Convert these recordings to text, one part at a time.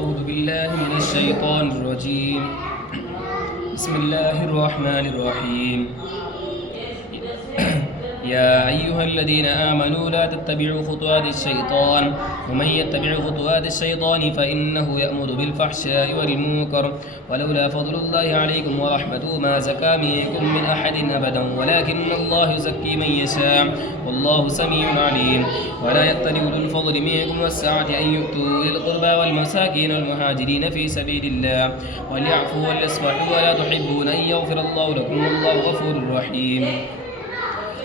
أعوذ بالله من الشيطان الرجيم. بسم الله الرحمن الرحيم. يا أيها الذين آمنوا لا تتبعوا خطوات الشيطان، ومن يتبع خطوات الشيطان فإنه يأمر بالفحشاء والمنكر، ولولا فضل الله عليكم ورحمته ما زكى منكم من أحد أبدا، ولكن الله يزكي من يشاء، والله سميع عليم. ولا يأتل أولو الفضل منكم والسعة أن يؤتوا أولي القربى والمساكين والمهاجرين في سبيل الله وليعفوا وليصفحوا، ولا تحبون أن يغفر الله لكم والله غفور رحيم.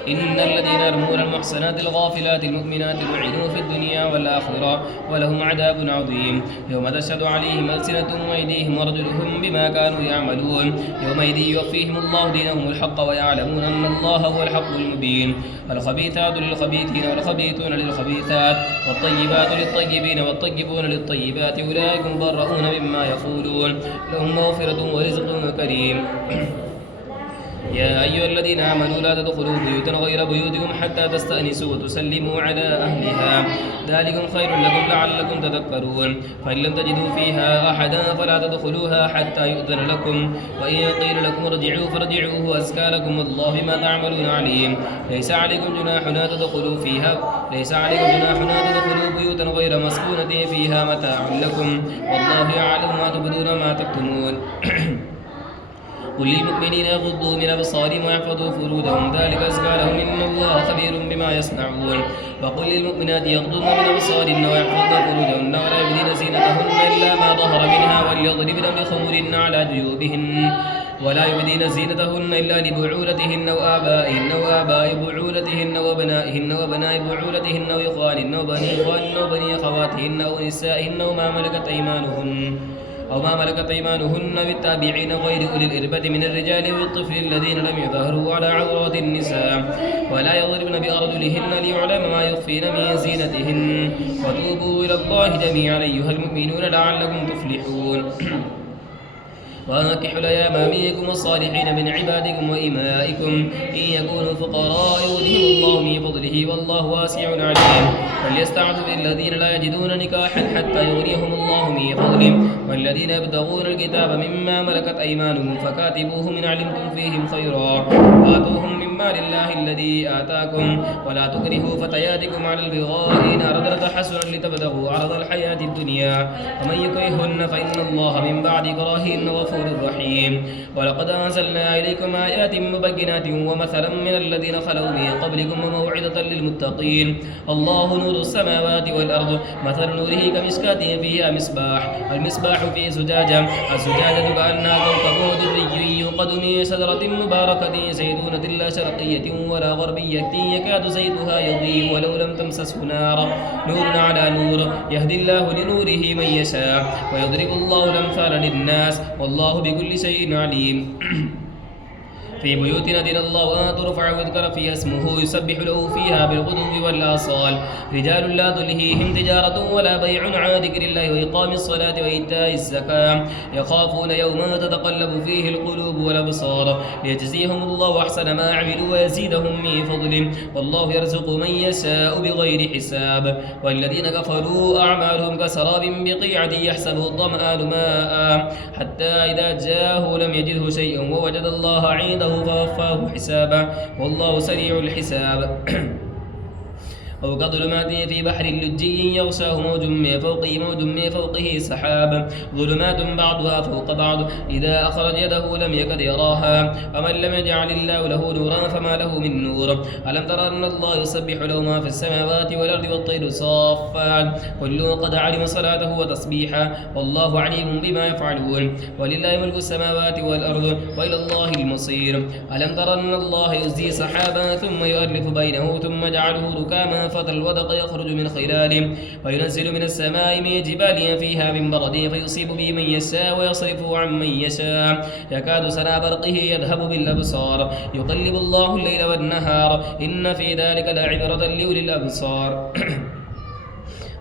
إن الذين يرمون المحصنات الغافلات المؤمنات لعنوا في الدنيا والآخرة ولهم عذاب عظيم، يوم تشهد عليهم ألسنتهم وأيديهم ورجلهم بما كانوا يعملون، يومئذ يوفيهم الله دينهم الحق ويعلمون أن الله هو الحق المبين. الخبيثات للخبيثين والخبيثون للخبيثات والطيبات للطيبين والطيبون للطيبات، أولئك مبرؤون مما يقولون، لهم مغفرة ورزق كريم. يا أيها الذين آمنوا لا تدخلوا بيوتا غير بيوتكم حتى تستأنسوا وتسلموا على أهلها، ذلكم خير لكم لعلكم تذكرون. فإن لم تجدوا فيها أحدا فلا تدخلوها حتى يؤذن لكم، وإن قيل لكم ارجعوا فارجعوا هو أزكى لكم، والله بما تعملون عليم. ليس عليكم جناح أن تدخلوا بيوتا غير مسكونة فيها متاع لكم، والله يعلم ما تبدون وما تكتمون. قل للمؤمنين يغضوا من أبصارهم ويحفظوا فروجهم ذلك أزكى لهم إن الله خبير بما يصنعون. وقل للمؤمنات يغضن من أبصارهن ويحفظن فروجهن ولا يبدين زينتهن إلا ما ظهر منها وليضربن بخمرهن على جيوبهن ولا يبدين زينتهن إلا لبعولتهن وآبائهن وآباء بعولتهن وأبنائهن وأبناء بعولتهن وإخوانهن وبني إخوانهن وبني أخواتهن ونسائهن وما ملكت أيمانهن بالتابعين غير أولي الإربة من الرجال والطفل الذين لم يظهروا على عورات النساء، ولا يضربن بأرجلهن ليعلم ما يخفين من زينتهن، وتوبوا إلى الله جميعا أيها المؤمنون لعلكم تفلحون. وأنكحوا الأيام منكم والصالحين من عبادكم وإمائكم إن يكونوا فقراء يغنيهم الله من فضله والله واسع عليم. وليستعفف الذين لا يجدون نكاحا حتى يغنيهم الله من فضله، والذين يبتغون الكتاب مما ملكت أيمانهم فكاتبوهم إن علمتم فيهم خيرا، وآتوهم من مال الله الذي آتاكم، ولا تكرهوا فتياتكم على البغاء إن أردنا تحسنا لتبتغوا عرض الحياة الدنيا، ومن يكرهن فإن الله من بعد كراههن غفور رحيم. ولقد أنزلنا إليكم آيات مبينات ومثلا من الذين خلوا من قبلكم وموعظة للمتقين. الله نور السماوات والأرض، مثل نوره كمشكاة فيها مصباح، المصباح في زجاجة، الزجاجة كأنها كوكب دري يوقد من شجرة مباركة زيتونة لا شرقية ولا غربية يكاد زيتها يضيء ولو لم تمسسه نار على نور، يهدي الله لنوره من يشاء ويضرب الله الأمثال للناس والله بكل شيء عليم. في بيوت أذن الله أن ترفع ويذكر فيها اسمه يسبح له فيها بالغدو والآصال، رجال لا تلهيهم تجارة ولا بيع عن ذكر الله وإقام الصلاة وإيتاء الزكاة، يخافون يوما تتقلب فيه القلوب والأبصار، ليجزيهم الله أحسن ما عملوا ويزيدهم من فضله، والله يرزق من يشاء بغير حساب. والذين كفروا أعمالهم كسراب بقيعة يحسبه الظمآن ماء حتى إذا جاءه لم يجده شيئا ووجد الله عنده فوفاه حسابه والله سريع الحساب. أو كظلمات في بحر لجي يغشاه موج من فوقه سحاب، ظلمات بعضها فوق بعض إذا أخرج يده لم يكد يراها، ومن لم يجعل الله له نورا فما له من نور. ألم تر أن الله يسبح له ما في السماوات والأرض والطير صافات كل قد علم صلاته وتسبيحه والله عليم بما يفعلون. ولله ملك السماوات والأرض وإلى الله المصير. ألم تر أن الله يزجي سحابا ثم يؤلف بينه ثم جعله ركاما فتى الودق يخرج من خلاله، وينزل من السماء من جبال فيها من برد فيصيب به من يشاء ويصرفه عن من يشاء، يكاد سنا برقه يذهب بالأبصار، يقلب الله الليل والنهار إن في ذلك لعبرة لأولي الأبصار.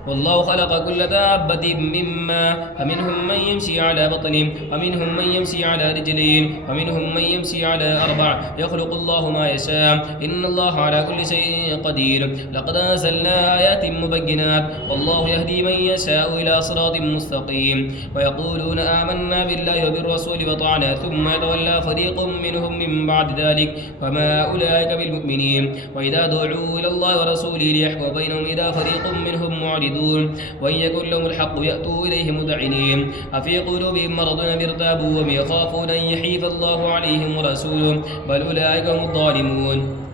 والله خلق كل دابة مما فمنهم من يمشي على بطن ومنهم من يمشي على رجلين ومنهم من يمشي على أربع يخلق الله ما يشاء إن الله على كل شيء قدير لقد أنزلنا آيات مبينات والله يهدي من يشاء إلى صراط مستقيم ويقولون آمنا بالله وبالرسول وطعنا ثم يتولى فريق منهم من بعد ذلك وما أولئك بالمؤمنين وإذا دعوا إلى الله ورسوله ليحكم بينهم إذا فريق منهم معرضون وإن يكن لهم الحق يأتوا إليه مذعنين أفي قلوبهم مرض أم ارتابوا وهم يخافون أن يحيف الله عليهم ورسوله بل أولئك هم الظالمون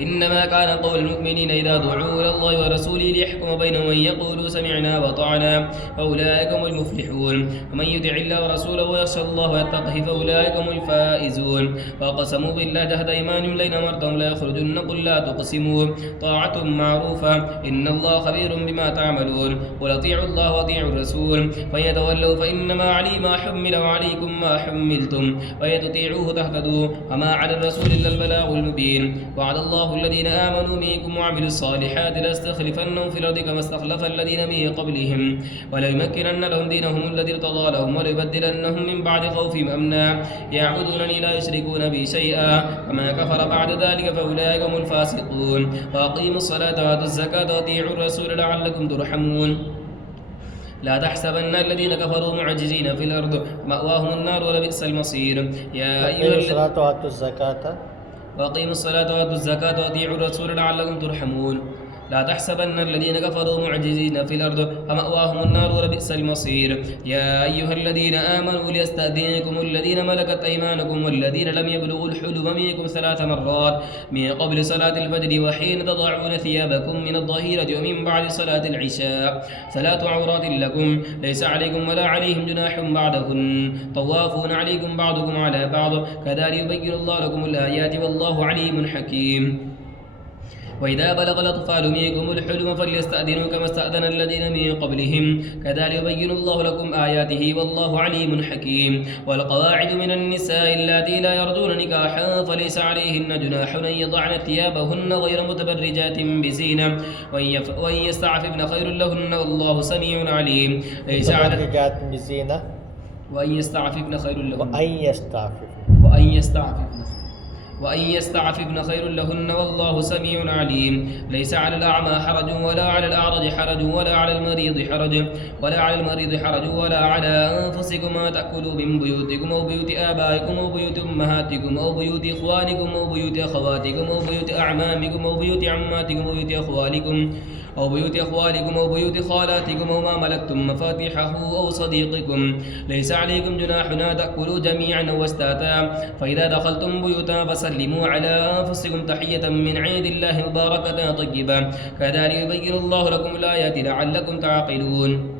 إنما كان قول المؤمنين إذا دعوا إلى الله ورسوله ليحكم بينهم أن يقولوا سمعنا وأطعنا فأولئك هم المفلحون ومن يطع الله ورسوله ويخشى الله ويتقه فأولئك هم الفائزون وقسموا بالله جهد أيمانهم لئن أمرتهم لا يخرجن قل لا تقسموا طاعة معروفة إن الله خبير بما تعملون قل أطيعوا الله وأطيعوا الرسول فإن يتولوا فإنما علي ما حمل وعليكم ما حملتم وإن تطيعوه تهتدوا وما على الرسول إلا البلاغ المبين وعلى الله الذين آمنوا منكم وعملوا الصالحات ليستخلفنهم في الأرض كما استخلف الذين من قبلهم وليمكنن لهم دينهم الذي ارتضى لهم وليبدلنهم من بعد خوفهم أمنا يعبدونني لا يشركون بي شيئا وما كفر بعد ذلك فأولئك هم الفاسقون وأقيموا الصلاة وآتوا الزكاة وأطيعوا الرسول لعلكم ترحمون لا تحسبن الذين كفروا معجزين في الأرض مأواهم النار ولبئس المصير يا أيها الصلاة وآتوا الزكاة وأقيموا الصلاة وآتوا الزكاة وأطيعوا الرسول لعلكم ترحمون لا تحسبن الذين كفروا معجزين في الأرض فمأواهم النار ولبئس المصير يا أيها الذين آمنوا ليستأذنكم الذين ملكت أيمانكم والذين لم يبلغوا الحلم منكم 3 مرات من قبل صلاة الفجر وحين تضعون ثيابكم من الظهيرة ومن بعد صلاة العشاء 3 عورات لكم ليس عليكم ولا عليهم جناح بعدهن طوافون عليكم بعضكم على بعض كذلك يبين الله لكم الآيات والله عليم حكيم وإذا بلغ الأطفال منكم الحلم فليستأذنوا كما استأذن الذين من قبلهم كذلك يبين الله لكم آياته والله عليم حكيم والقواعد من النساء اللاتي لا يرجون نكاحا فليس عليهن جناح أن يضعن ثيابهن غير متبرجات بزينة وإن يستعففن خير لهن والله سميع عليم ليس متبرجات بزينة وأن يستعففن خير لهن وأن يستعففن خير لهن والله سميع عليم ليس على الأعمى حرج ولا على الأعرج حرج ولا على المريض حرج ولا على أنفسكم أن تأكلوا من بيوتكم أو بيوت آبائكم أو بيوت أمهاتكم أو بيوت إخوانكم أو بيوت أخواتكم أو بيوت أعمامكم أو بيوت عماتكم أو بيوت أخوالكم أو بيوت خالاتكم أو ما ملكتم مفاتيحه أو صديقكم ليس عليكم جناح أن تأكلوا جميعا أو أشتاتا فإذا دخلتم بيوتا فسلموا على أنفسكم تحية من عند الله مباركة طيبة كذلك يبين الله لكم الآيات لعلكم تعقلون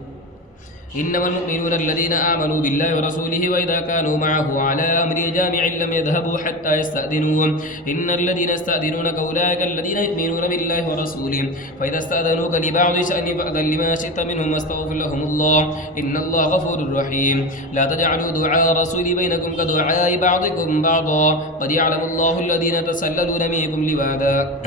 إنما المؤمنون الذين آمنوا بالله ورسوله وإذا كانوا معه على أمر جامع لم يذهبوا حتى يستأذنوه إن الذين يستأذنونك أولئك الذين يؤمنون بالله ورسوله فإذا استأذنوك لبعض شأن فأذن لما شئت منهم واستغفر لهم الله إن الله غفور رحيم لا تجعلوا دعاء الرسول بينكم كدعاء بعضكم بعضا قد يعلم الله الذين تسللون منكم لواذا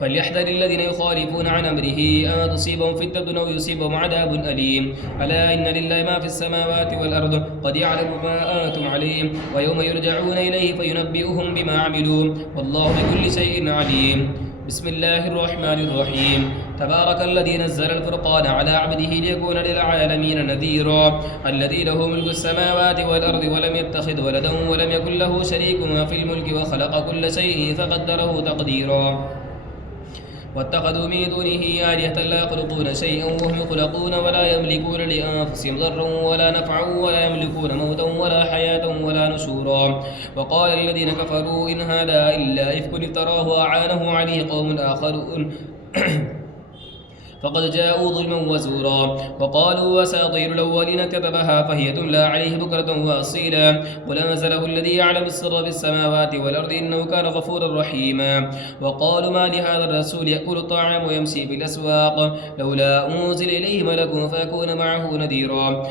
فليحذر الذين يخالفون عن أمره أن تصيبهم فتنة أو يصيبهم عذاب أليم ألا إن لله ما في السماوات والأرض قد يعلم ما أنتم عليه ويوم يرجعون إليه فينبئهم بما عملوا والله بكل شيء عليم بسم الله الرحمن الرحيم تبارك الذي نزل الفرقان على عبده ليكون للعالمين نذيرا الذي له ملك السماوات والأرض ولم يتخذ ولدا ولم يكن له شريك في الملك وخلق كل شيء فقدره تقديرا واتخذوا من دونه آلهة لا يخلقون شيئا وهم يخلقون ولا يملكون لأنفسهم ضرا ولا نفعا ولا يملكون موتا ولا حياة ولا نشورا وقال الذين كفروا إن هذا إلا إفك افتراه أعانه عليه قوم آخرون فقد جاءوا ظلما وزورا وقالوا أساطير الأولين كتبها فهي تملى عليه بكرة وأصيلا قل أنزله الذي يعلم السر في السماوات والأرض إنه كان غفورا رحيما وقالوا ما لهذا الرسول يأكل الطعام ويمشي في الأسواق لولا أنزل إليه ملك فيكون معه نذيرا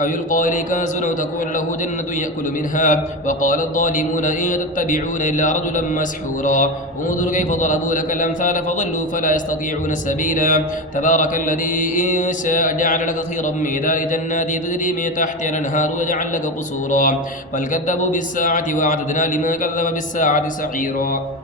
أو يلقى إليه كنز أو تكون له جنة يأكل منها. وقال الظالمون إن تتبعون إلا رجلا مسحورا. انظر كيف ضربوا لك الأمثال فضلوا فلا يستطيعون سبيلا. تبارك الذي إن شاء جعل لك خيرا من ذلك جنات تجري من تحتها الأنهار وجعل لك قصورا. بل كذبوا بالساعة وأعتدنا لمن كذب بالساعة سعيرا.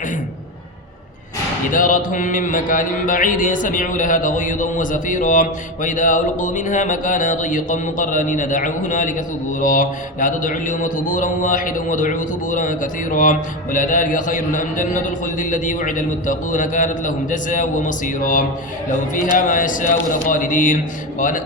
إذا رأتهم من مكان بعيد سمعوا لها تغيظا وزفيرا. وإذا ألقوا منها مكانا ضيقا مقرنين دعوا هنالك ثبورا. لا تدعوا اليوم ثبورا واحدا وادعوا ثبورا كثيرا. ولذلك خير أم جنة الخلد التي وعد المتقون كانت لهم جزاء ومصيرا. لهم فيها ما يشاءون خالدين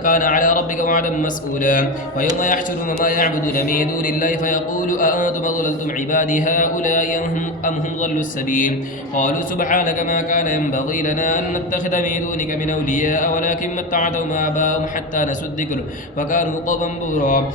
كان على ربك وعدا مسؤولا. ويوم يحشرهم ما يعبدون من دون الله فيقول أأنتم أضللتم عبادي هؤلاء أم هم ضلوا السبيل. قالوا سبحانك ما كان ينبغي لنا أن نتخذ من دونك من أولياء ولكن متعتهم آباءهم حتى نسوا الذكر وكانوا قوما بورا.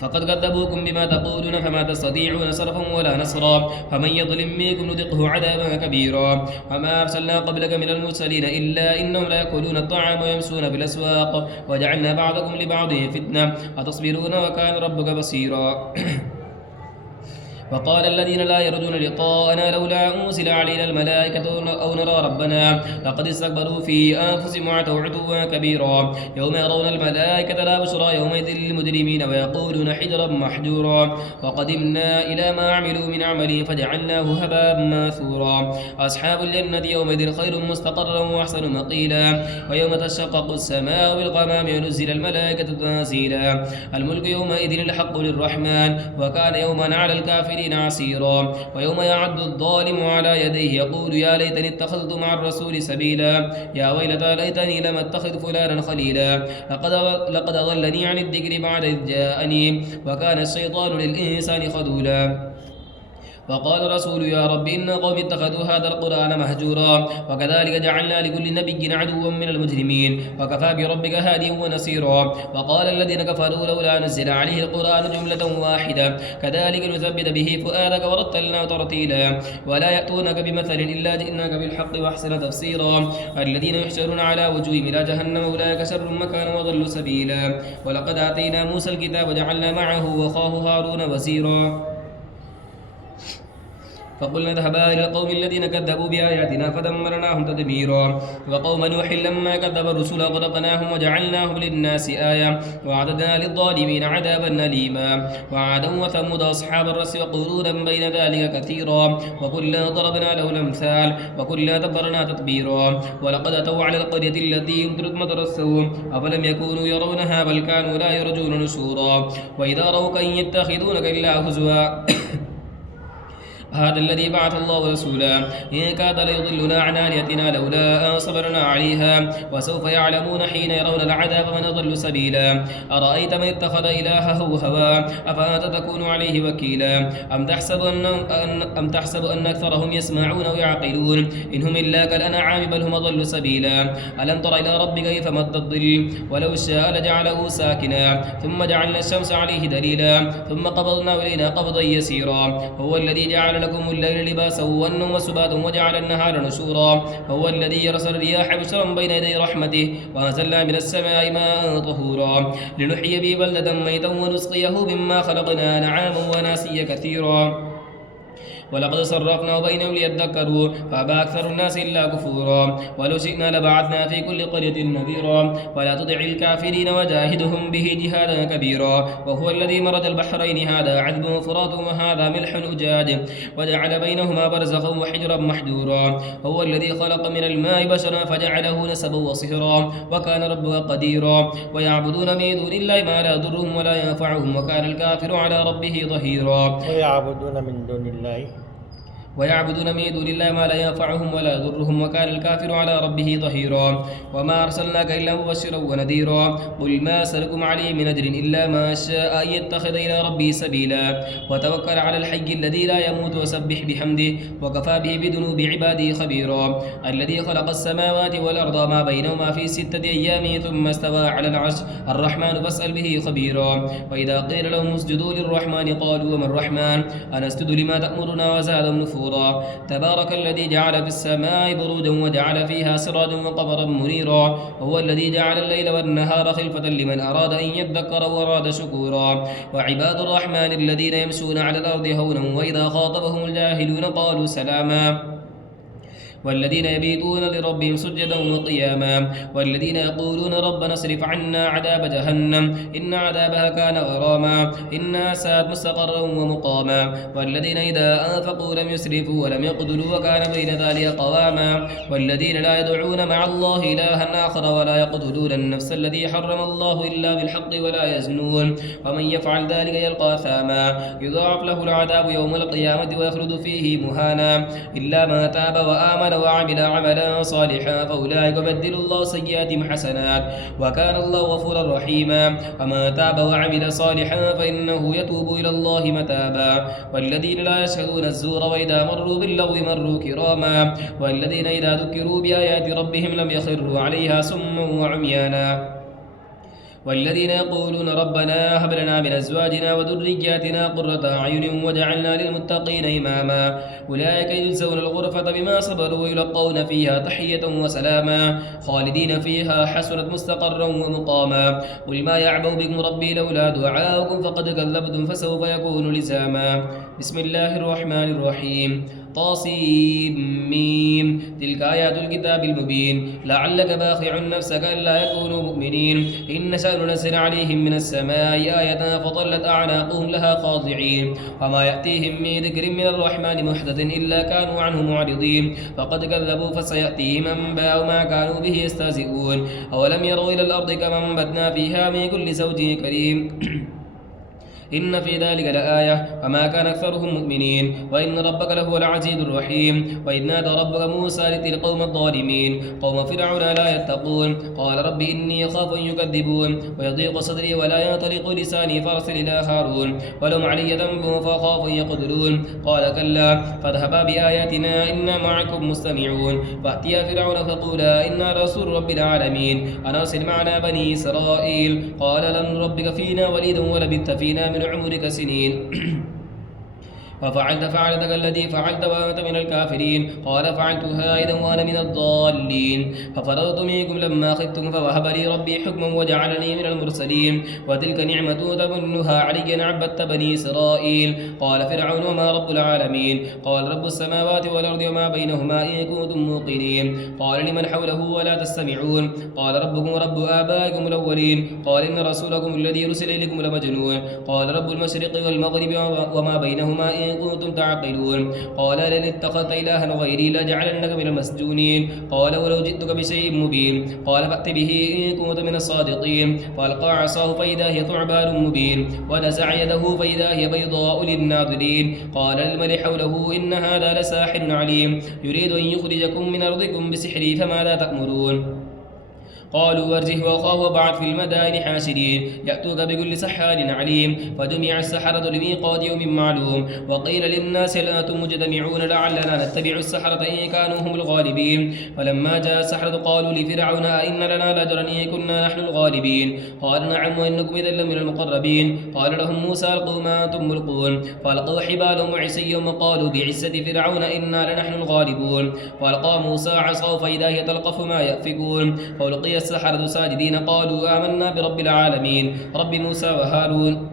فقد كذبوكم بما تقولون فما تستطيعون صرفا ولا نصرا. فمن يظلم منكم نذقه عذابا كبيرا. وما أرسلنا قبلك من المرسلين إلا إنهم لا يأكلون الطعام ويمشون في الأسواق وجعلنا بعضكم لبعض فتنة أتصبرون وكان ربك بصيرا. وقال الذين لا يرجون لقاءنا لولا أنزل علينا الملائكة أو نرى ربنا لقد استكبروا في أنفسهم وعتوا عتوا كبيرا. يوم يرون الملائكة لا بشرى يومئذ للمجرمين ويقولون حجرا محجورا. وقدمنا إلى ما عملوا من عمل فجعلناه هباء منثورا. أصحاب الجنة يومئذ خير مستقرا وأحسن مقيلا. ويوم تشقق السماء بالغمام ونزل الملائكة تنزيلا. الملك يومئذ الحق للرحمن وكان يوما على الكافرين عسيرا. ويوم يعد الظالم على يديه يقول يا ليتني اتخذت مع الرسول سبيلا. يا ويلتى ليتني لم اتخذ فلانا خليلا. لقد أضلني عن الذكر بعد إذ جاءني وكان الشيطان للإنسان خذولا. وقال الرسول يا رب إن قوم اتخذوا هذا القرآن مهجورا. وكذلك جعلنا لكل نبي عدوا من المجرمين وكفى بربك هاديا ونصيرا. وقال الذين كفروا لولا نزل عليه القرآن جملة واحدة كذلك نثبت به فؤادك ورتلناه ترتيلا. ولا يأتونك بمثل إلا جئناك بالحق وأحسن تفسيرا. الذين يحشرون على وجوههم إلى جهنم أولئك شر مكانا وضلوا سبيلا. ولقد آتينا موسى الكتاب وجعلنا معه وأخاه هارون وزيرا. فقلنا اذهبا إلى القوم الذين كذبوا بآياتنا فدمرناهم تدميرا. وقوم نوح لما كذب الرسل أغرقناهم وجعلناهم للناس آية وأعتدنا للظالمين عذابا أليما. وعادا وثمود أصحاب الرس وقرونا بين ذلك كثيرا. وكلا ضربنا له الأمثال وكلا دبرنا تدبيرا. ولقد أتوا على القرية التي أمطرت مطر السوء أفلم يكونوا يرونها بل كانوا لا يرجون نشورا. وإذا رأوك إن يتخذونك إلا هزوا هذا الذي بعث الله رسولا. إن كاد ليضلنا عن آلهتنا لولا أن صبرنا عليها. وسوف يعلمون حين يرون العذاب من أضل سبيلا. أرأيت من اتخذ إلهه هواه أفأنت تكون عليه وكيلا. أم تحسب أن أكثرهم يسمعون أو يعقلون إن هم إلا كالأنعام بل هم أضل سبيلا. ألم تر إلى ربك كيف مد الظل ولو شاء لجعله ساكنا ثم جعلنا الشمس عليه دليلا ثم قبضنا إلينا قبضا يسيرا. هو الذي جعل لكم الليل لباسا والنوم سباتا وجعل النهار نشورا. هو الذي يرسل الرياح بشرا بين يدي رحمته وأنزلنا من السماء ماء طهورا لنحيي به بلدة ميتا ونسقيه مما خلقنا نعاما وناسيا كثيرا. ولقد صرفنا بينهم ليذكروا فأبى أكثر الناس إلا كفورا. ولو شئنا لبعثنا في كل قرية نذيرا. ولا تطع الكافرين وجاهدهم به جهادا كبيرا. وهو الذي مرج البحرين هذا عذب فرات وهذا ملح أجاج وجعل بينهما برزخا وحجرا محجورا. هو الذي خلق من الماء بشرا فجعله نسبا وصهرا وكان ربك قديرا. ويعبدون من دون الله ما لا يضرهم ولا ينفعهم وكان الكافر على ربه ظهيرا. ويعبدون من دون الله ما لا ينفعهم ولا يضرهم وكان الكافر على ربه ظهيرا. وما أرسلناك إلا مبشرا ونذيرا. قل ما أسألكم عليه من أجر إلا ما شاء أن يتخذ إلى ربه سبيلا. وتوكل على الحي الذي لا يموت وسبح بحمده وكفى به بذنوب عباده خبيرا. الذي خلق السماوات والأرض ما بينهما في 6 أيام ثم استوى على العرش الرحمن فاسأل به خبيرا. وإذا قيل لهم اسجدوا للرحمن قالوا وما الرحمن أنسجد لما تأمرنا وزادهم نفورا. غفورا. تبارك الذي جعل في السماء برودا وجعل فيها سراجا وقمرا منيرا، وهو الذي جعل الليل والنهار خلفة لمن أراد أن يذكر وأراد شكورا. وعباد الرحمن الذين يمشون على الأرض هونا وإذا خاطبهم الجاهلون قالوا سلاما، والذين يبيتون لربهم سجدا وقياما، والذين يقولون ربنا اصرف عنا عذاب جهنم إن عذابها كان غراما إنها ساءت مستقرا ومقاما، والذين إذا أنفقوا لم يسرفوا ولم يقتلوا وكان بين ذلك قواما، والذين لا يدعون مع الله إلها آخر ولا يقتلون النفس التي حرم الله إلا بالحق ولا يزنون، ومن يفعل ذلك يلقى أثاما يضاعف له العذاب يوم القيامة ويخلد فيه مهانا إلا من تاب وآمن وعمل عملا صالحا فأولئك يبدل الله سيئاتهم حسنات وكان الله غفورا رحيما. وما تاب وعمل صالحا فإنه يتوب إلى الله متابا. والذين لا يشهدون الزور وإذا مروا باللغو مروا كراما، والذين إذا ذكروا بآيات ربهم لم يخروا عليها سما وعميانا، والذين يقولون ربنا هب لنا من أزواجنا وذرياتنا قرة أعين واجعلنا للمتقين إماما، أولئك يجزون الغرفة بما صبروا ويلقون فيها تحية وسلاما خالدين فيها حسنت مستقرا ومقاما. قل ما يعبأ بكم ربي لولا دعاؤكم فقد كذبتم فسوف يكون لزاما. بسم الله الرحمن الرحيم. طاسيم تلك آيات الكتاب المبين لعلك باخع نفسك ألا يكونوا مؤمنين إن نشأ ننزل عليهم من السماء آية فظلت أعناقهم لها خاضعين وما يأتيهم من ذكر من الرحمن محدث إلا كانوا عنه معرضين فقد كذبوا فسيأتيهم أنباء ما كانوا به يستهزئون أولم يروا إلى الأرض كما أنبتنا فيها من كل زوج كريم إن في ذلك لآية وما كان أكثرهم مؤمنين وإن ربك لهو العزيز الرحيم. وإذ نادى ربك موسى لتلك القوم الظالمين قوم فرعون لا يتقون قال رب إني أخاف أن يكذبون ويضيق صدري ولا ينطلق لساني فأرسل إلى هارون ولهم علي ذنب فأخاف أن يقتلون قال كلا فاذهبا بآياتنا إنا معكم مستمعون فأتيا فرعون فقولا إنا رسول رب العالمين أن أرسل معنا بني إسرائيل قال لن ربك فينا وليدا ولبثت فينا من عمرك سنين وفعلت فعلتك التي فعلت وأنت من الكافرين قال فعلتها إذا وأنا من الضالين ففررت منكم لما خفتم فوهب لي ربي حكما وجعلني من المرسلين وتلك نعمة تمنها علي أن عبدت بني إسرائيل قال فرعون وما رب العالمين قال رب السماوات والأرض وما بينهما إن كنتم موقنين قال لمن حوله ولا تستمعون قال ربكم ورب آبائكم الأولين قال إن رسولكم الذي أرسل إليكم لمجنون قال رب المشرق والمغرب وما بينهما إن كنتم تعقلون قال لئن اتخذت إلها غيري لأجعلنك من المسجونين قال ولو جئتك بشيء مبين قال فأت به إن كنت من الصادقين فألقى عصاه فإذا هي ثعبان مبين ونزع يده فإذا هي بيضاء للناظرين قال للملك حوله إن هذا لساحر عليم يريد أن يخرجكم من أرضكم بسحره فماذا تأمرون قالوا وارجه وأخاه وابعث في المدائن حاشرين يأتوك بكل سحار عليم فجمع السحرة لميقات يوم معلوم وقيل للناس هل أنتم مجتمعون لعلنا نتبع السحرة إن كانوا هم الغالبين فلما جاء السحرة قالوا لفرعون أئن لنا لأجرا إن كنا نحن الغالبين قال نعم وإنكم إذا لمن المقربين قال لهم موسى ألقوا ما أنتم ملقون فألقوا حبالهم وعصيهم وقالوا بعزة فرعون إنا لنحن الغالبون فألقى موسى عصاه فإذا هي تلقف ما يأفكون فألقي السحرة ساجدين قالوا آمنا برب العالمين رب موسى وهارون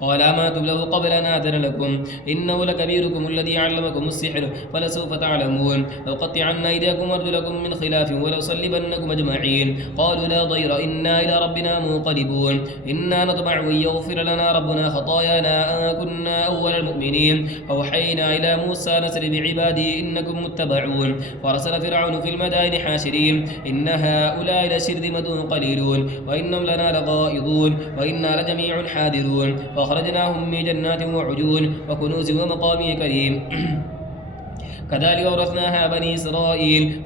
قال آمنتم له قبل أن آذن لكم إنه لكبيركم الذي علمكم السحر فلسوف تعلمون لأقطعن أيديكم وأرجلكم من خلاف ولأصلبنكم أجمعين قالوا لا ضير إنا إلى ربنا منقلبون إنا نطمع أن يغفر لنا ربنا خطايانا أن كنا أول المؤمنين أوحينا إلى موسى نسر بعبادي إنكم متبعون فأرسل فرعون في المدائن حاشرين إن هؤلاء لشرذمة قليلون وإنهم لنا لغائظون وإنا لجميع حاذرون فأخرجناهم من جنات وعيون وكنوز ومقام كريم كذلك ورثناها بني إسرائيل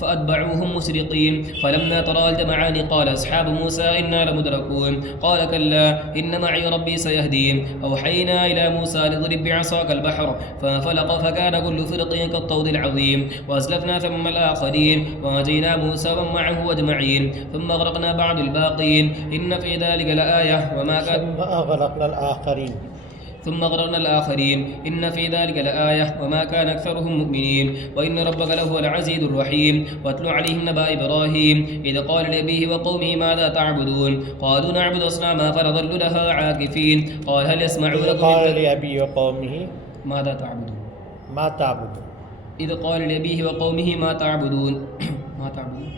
فأتبعوهم مشرقين فلما ترى الجمعان قال أصحاب موسى إنا لمدركون قال كلا إن معي ربي سيهدين أوحينا إلى موسى لضرب بعصاك البحر فانفلق فكان كل فرق كالطود العظيم وأزلفنا ثم الآخرين ونجينا موسى ومن معه أجمعين ثم أغرقنا بعد الباقين إن في ذلك لآية وما كان ثم أغرقنا الآخرين ثم أغرقنا الآخرين إن في ذلك لآية وما كان أكثرهم مؤمنين وإن ربك لهو العزيز الرحيم واتل عليهم نبأ إبراهيم إذ قال لأبيه وقومه ماذا تعبدون قالوا نعبد أصناما فنظل لها عاكفين قال هل يسمعونكم قال لأبي وقومه ماذا تعبدون ما تعبدون إذ قال لأبيه وقومه ما تعبدون ما تعبدون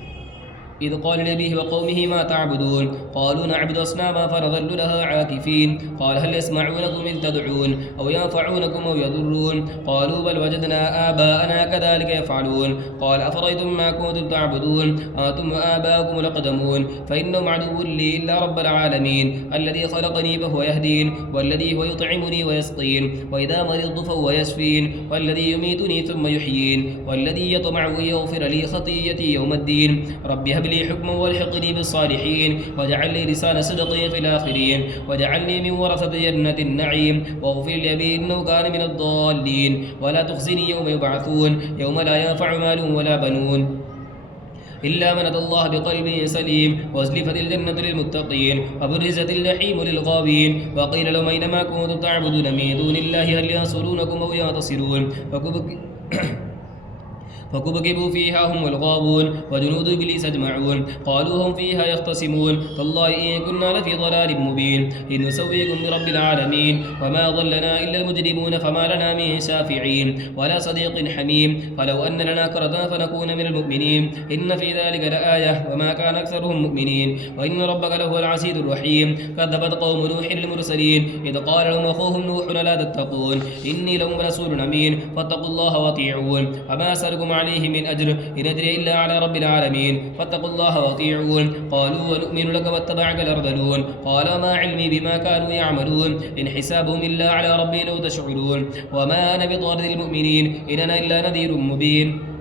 إذ قال لأبيه وقومه ما تعبدون قالوا نعبد أصناما فنظل لها عاكفين قال هل يسمعونكم إذ تدعون أو ينفعونكم أو يضرون قالوا بل وجدنا آباءنا كذلك يفعلون قال أفرأيتم ما كنتم تعبدون أنتم وآباؤكم الأقدمون فإنهم عدو لي إلا رب العالمين الذي خلقني فهو يهدين والذي هو يطعمني ويسقين وإذا مرضت فهو يشفين والذي يميتني ثم يحيين والذي يطمع أن يغفر لي خطيئتي يوم الدين رب هب لي حكما والحقني بالصالحين واجعل لي لسان صدق في الآخرين واجعلني من ورثة جنة النعيم واغفر لأبي إنه كان من الضالين ولا تخزني يوم يبعثون يوم لا ينفع مال ولا بنون إلا من أتى الله بقلب سليم وأزلفت الجنة للمتقين وبرزت الجحيم للغاوين وقيل لهم أينما كنتم تعبدون من دون الله هل ينصرونكم أو ينتصرون فكبكبوا فيها هم والغاوون وجنود إبليس أجمعون قالوا هم فيها يختصمون تالله إن كنا لفي ضلال مبين إن نسويكم برب العالمين وما ضلنا إلا المجرمون فما لنا من شافعين ولا صديق حميم فلو أن لنا كرة فنكون من المؤمنين إن في ذلك لآية وما كان أكثرهم مؤمنين وإن ربك لهو العزيز الرحيم كذبت قوم نوح المرسلين إذ قال لهم أخوهم نوح لا تتقون إني لهم رسول أمين فاتقوا الله وأطيعون وما أسألكم عليه من أجر إن أجري إلا على رب العالمين فاتقوا الله وأطيعون قالوا ونؤمن لك واتبعك الأرذلون قال ما علمي بما كانوا يعملون إن حسابهم إلا على ربي لو تشعرون وما أنا بطارد المؤمنين إن أنا إلا نذير مبين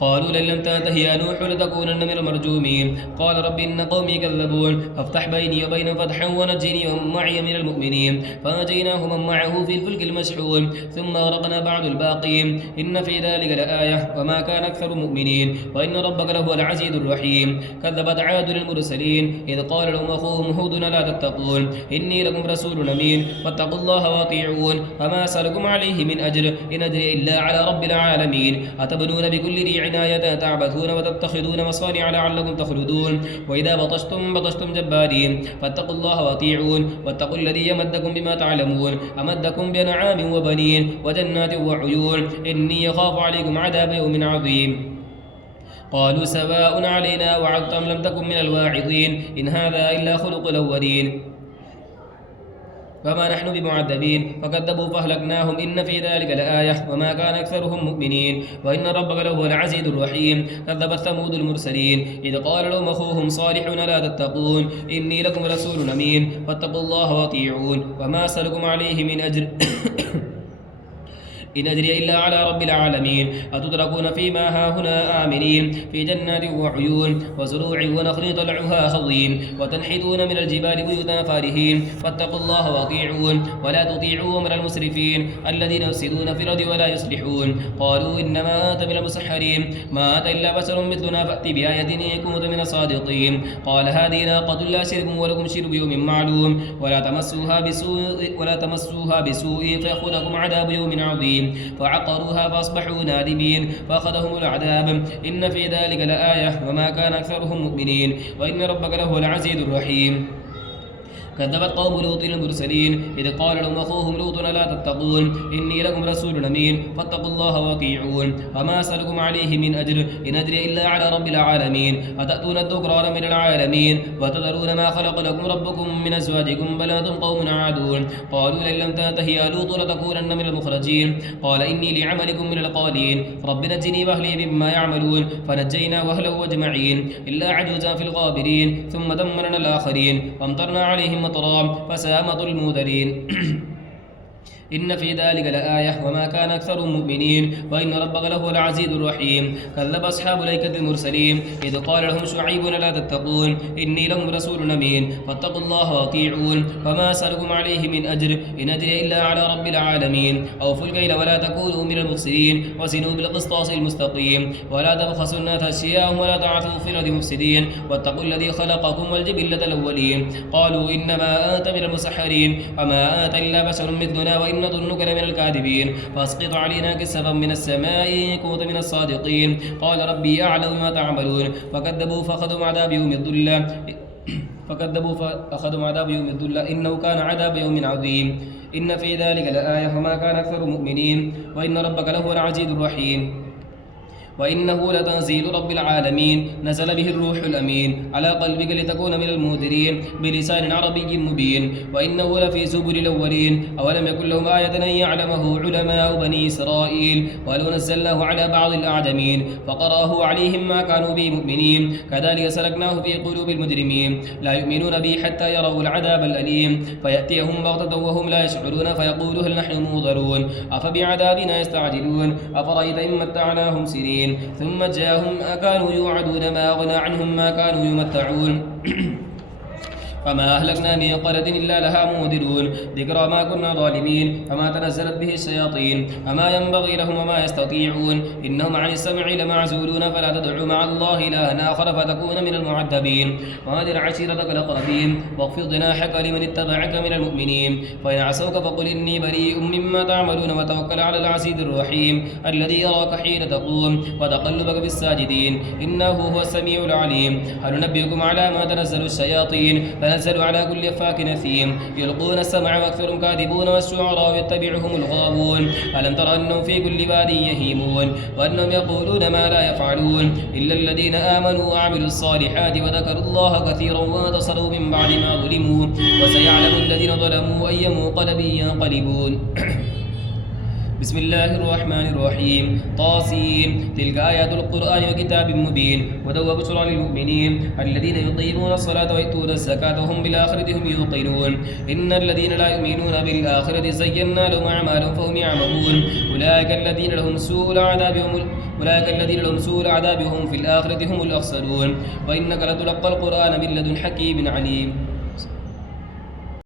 قالوا لئن لم تنته يا نوح لتكونن من المرجومين قال رب إن قومي كذبون فافتح بيني وبينهم فتحا ونجني ومن معي من المؤمنين فنجيناه من معه في الفلك المشحون ثم أغرقنا بعد الباقين إن في ذلك لآية وما كان أكثر مؤمنين وإن ربك لهو العزيز الرحيم كذبت عاد للمرسلين إذ قال لهم أخوهم هود لا تتقون إني لكم رسول أمين فاتقوا الله وأطيعون وما أسألكم عليه من أجر إن أجري إلا على رب العالمين أتبنون بكل ريع عناية تعبثون وتتخذون مصانع لعلكم تخلدون وإذا بطشتم جبارين فاتقوا الله وأطيعون واتقوا الذي يمدكم بما تعلمون أمدكم بأنعام وبنين وجنات وعيون إني يخاف عليكم عذاب يوم عظيم قالوا سواء علينا وعظت أم لم تكن من الواعظين إن هذا إلا خلق الأولين وما نحن بمعذبين فكذبوا فأهلكناهم إن في ذلك لآية وما كان أكثرهم مؤمنين وإن ربك لهو العزيز الرحيم كذبت ثمود المرسلين إذ قال لهم أخوهم صالح لا تتقون إني لكم رسول أمين فاتقوا الله وأطيعون وما أسألكم عليه من أجر إن أجري إلا على رب العالمين أتتركون فيما هاهنا آمنين في جنات وعيون وزروع ونخل طلعها خضيم وتنحتون من الجبال بيوتا فارهين فاتقوا الله وأطيعون ولا تطيعوا أمر المسرفين الذين يفسدون في الأرض ولا يصلحون قالوا إنما أنت من المسحرين ما أنت إلا بشر مثلنا فأت بآية إن كنت من الصادقين قال هذه ناقة لا شرب ولكم شرب يوم معلوم ولا تمسوها بسوء فيأخذكم عذاب يوم عظيم فعقروها فأصبحوا نادمين فأخذهم العذاب إن في ذلك لآية وما كان أكثرهم مؤمنين وإن ربك لهو العزيز الرحيم كذبت قوم لوط المرسلين إذ قال لهم أخوهم لوط لا تتقون إني لكم رسول أمين فاتقوا الله وأطيعون وما أسألكم عليه من أجر إن أجري إلا على رب العالمين أتأتون الذكران من العالمين وتذرون ما خلق لكم ربكم من أزواجكم بل أنتم قوم عادون قالوا لئن لم تنته يا لوط لتكونن من المخرجين قال إني لعملكم من القالين رب نجني وأهلي مما يعملون فنجينا وأهله أجمعين إلا عجوزا في الغابرين ثم دمرنا الآخرين وامطرنا عليهم مطرا فساء مطر المنذرين إن في ذلك لآية وما كان أكثرهم مؤمنين وإن ربك لهو العزيز الرحيم. كذب أصحاب الأيكة المرسلين إذ قال لهم شعيب لا تتقون إني لهم رسول أمين فاتقوا الله وأطيعون وما أسألكم عليه من أجر إن أجري إلا على رب العالمين. أوفوا الكيل ولا تكونوا من المفسدين وزنوا بالقسطاس المستقيم ولا تبخسوا الناس أشياءهم ولا تعثوا في الأرض مفسدين واتقوا الذي خلقكم والجبلة الأولين. قالوا إنما أنت من المسحرين وما أنت إلا بشر مثلنا وإن نظنك لمن الكاذبين فاسقط علينا كسفا من السماء إن كنت من الصادقين. قال ربي أعلم ما تعملون فكذبوا فأخذهم عذاب يوم الذلة إنه كان عذاب يوم عظيم. إن في ذلك لآية وما كان أكثر مؤمنين وإن ربك لهو العزيز الرحيم. وإنه لتنزيل رب العالمين نزل به الروح الأمين على قلبك لتكون من المنذرين بلسان عربي مبين وإنه لفي زبر الأولين. أولم يكن لهم آية أن يعلمه علماء بني إسرائيل ولو نزلناه على بعض الأعجمين فقرأه عليهم ما كانوا به مؤمنين كذلك سلكناه في قلوب المجرمين لا يؤمنون به حتى يروا العذاب الأليم فيأتيهم بغتة وهم لا يشعرون فيقولوا هل نحن منظرون أفبعذابنا يستعجلون أفرأيت إن متعناهم سنين ثم جاءهم ما كانوا يوعدون ما أغنى عنهم ما كانوا يمتعون فما أهلكنا من قرية إلا لها منذرون ذكرى ما كنا ظالمين فما تنزلت به الشياطين وما ينبغي لهم وما يستطيعون إنهم عن السمع لمعزولون فلا تدعوا مع الله إلها آخر فتكون من المعذبين. وأنذر عشيرتك الأقربين واخفض جناحك لمن اتبعك من المؤمنين فإن عصوك فقل إني بريء مما تعملون وتوكل على العزيز الرحيم الذي يراك حين تقوم وتقلبك في الساجدين إنه هو السميع العليم. هل ننبئكم على ما تنزل الشياطين تنزل على كل أفاك أثيم يلقون السمع وأكثرهم كاذبون والشعراء يتبعهم الغاوون. ألم تر أنهم في كل واد يهيمون وأنهم يقولون ما لا يفعلون إلا الذين آمنوا وعملوا الصالحات وذكروا الله كثيرا وانتصروا من بعد ما ظلموا وسيعلم الذين ظلموا أي منقلب ينقلبون. بسم الله الرحمن الرحيم طاسين تلك آيات القرآن وكتاب مبين هدى وبشرى للمؤمنين الذين يقيمون الصلاة ويؤتون الزكاة وهم بالآخرة هم يوقنون. إن الذين لا يؤمنون بالآخرة زينا لهم أعمالهم فهم يعملون أولئك الذين لهم سوء العذاب وهم في الآخرة هم الأخسرون. وإنك لتلقى القرآن من لدن حكيم عليم.